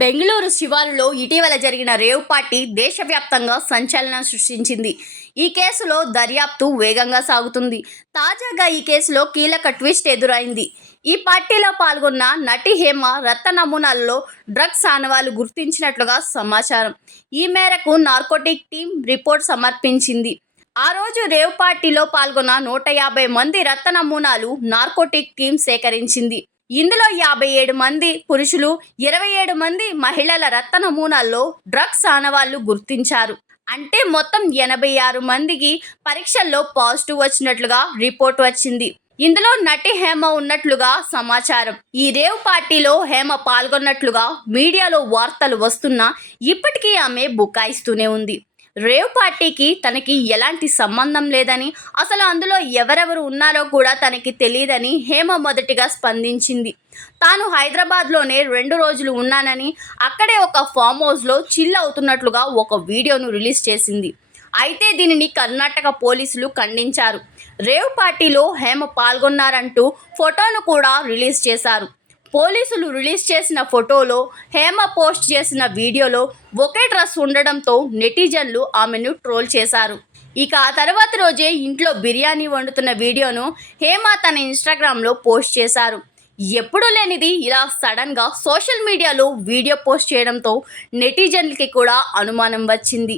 బెంగళూరు శివారులో ఇటీవల జరిగిన రేవ్ పార్టీ దేశవ్యాప్తంగా సంచలనం సృష్టించింది. ఈ కేసులో దర్యాప్తు వేగంగా సాగుతుంది. తాజాగా ఈ కేసులో కీలక ట్విస్ట్ ఎదురైంది. ఈ పార్టీలో పాల్గొన్న నటి హేమ రక్త నమూనాల్లో డ్రగ్స్ ఆనవాళ్ళు గుర్తించినట్లుగా సమాచారం. ఈ మేరకు నార్కోటిక్ టీం రిపోర్ట్ సమర్పించింది. ఆ రోజు రేవ్ పార్టీలో పాల్గొన్న నూట యాభై మంది రక్త నమూనాలు నార్కోటిక్ టీం సేకరించింది. ఇందులో యాభై ఏడు మంది పురుషులు ఇరవై ఏడు మంది మహిళల రక్త నమూనాల్లో డ్రగ్స్ ఆనవాళ్ళు గుర్తించారు. అంటే మొత్తం ఎనభై ఆరు మందికి పరీక్షల్లో పాజిటివ్ వచ్చినట్లుగా రిపోర్ట్ వచ్చింది. ఇందులో నటి హేమ ఉన్నట్లుగా సమాచారం. ఈ రేవ్ పార్టీలో హేమ పాల్గొన్నట్లుగా మీడియాలో వార్తలు వస్తున్నా ఇప్పటికీ ఆమె బుకాయిస్తూనే ఉంది. రేవ్ పార్టీకి తనకి ఎలాంటి సంబంధం లేదని అసలు అందులో ఎవరెవరు ఉన్నారో కూడా తనకి తెలియదని హేమ మొదటిగా స్పందించింది. తాను హైదరాబాద్లోనే రెండు రోజులు ఉన్నానని అక్కడే ఒక ఫామ్ హౌస్లో చిల్ అవుతున్నట్లుగా ఒక వీడియోను రిలీజ్ చేసింది. అయితే దీనిని కర్ణాటక పోలీసులు ఖండించారు. రేవ్ పార్టీలో హేమ పాల్గొన్నారంటూ ఫోటోను కూడా రిలీజ్ చేశారు. పోలీసులు రిలీజ్ చేసిన ఫోటోలో హేమ పోస్ట్ చేసిన వీడియోలో ఒకే డ్రెస్ ఉండడంతో నెటిజన్లు ఆమెను ట్రోల్ చేశారు. ఇక ఆ తర్వాత రోజే ఇంట్లో బిర్యానీ వండుతున్న వీడియోను హేమ తన ఇన్స్టాగ్రామ్లో పోస్ట్ చేశారు. ఎప్పుడూ లేనిది ఇలా సడన్గా సోషల్ మీడియాలో వీడియో పోస్ట్ చేయడంతో నెటిజన్లకి కూడా అనుమానం వచ్చింది.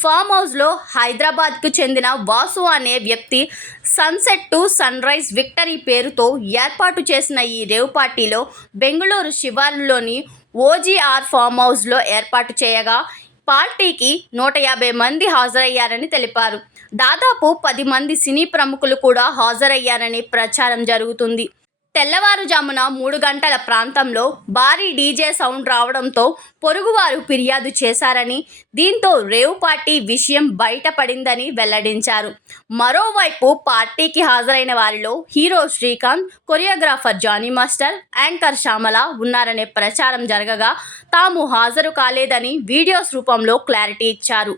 ఫామ్ హౌస్లో హైదరాబాద్కు చెందిన వాసు అనే వ్యక్తి సన్సెట్ టు సన్రైజ్ విక్టరీ పేరుతో ఏర్పాటు చేసిన ఈ రేవ్ పార్టీలో బెంగళూరు శివార్లలోని ఓజీఆర్ ఫామ్ హౌస్లో ఏర్పాటు చేయగా పార్టీకి నూట యాభై మంది హాజరయ్యారని తెలిపారు. దాదాపు పది మంది సినీ ప్రముఖులు కూడా హాజరయ్యారని ప్రచారం జరుగుతుంది. తెల్లవారుజామున మూడు గంటల ప్రాంతంలో భారీ డీజే సౌండ్ రావడంతో పొరుగువారు ఫిర్యాదు చేశారని దీంతో రేవ్ పార్టీ విషయం బయటపడిందని వెల్లడించారు. మరోవైపు పార్టీకి హాజరైన వారిలో hero Srikanth choreographer Jani master anchor Shyamala ఉన్నారనే ప్రచారం జరగగా తాము హాజరు కాలేదని వీడియోస్ రూపంలో క్లారిటీ ఇచ్చారు.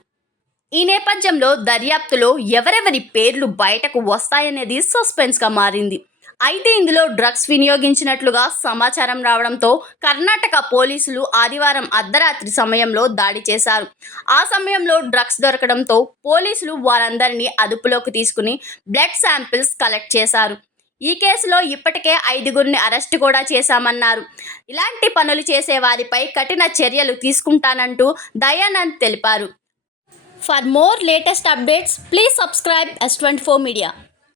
ఈ నేపథ్యంలో దర్యాప్తులో ఎవరెవరి పేర్లు బయటకు వస్తాయనేది సస్పెన్స్గా మారింది. అయితే ఇందులో డ్రగ్స్ వినియోగించినట్లుగా సమాచారం రావడంతో కర్ణాటక పోలీసులు ఆదివారం అర్ధరాత్రి సమయంలో దాడి చేశారు. ఆ సమయంలో డ్రగ్స్ దొరకడంతో పోలీసులు వారందరినీ అదుపులోకి తీసుకుని బ్లడ్ శాంపిల్స్ కలెక్ట్ చేశారు. ఈ కేసులో ఇప్పటికే ఐదుగురిని అరెస్ట్ కూడా చేశామన్నారు. ఇలాంటి పనులు చేసే వారిపై కఠిన చర్యలు తీసుకుంటానంటూ దయానంద్ తెలిపారు. For more latest updates please subscribe S twenty four media.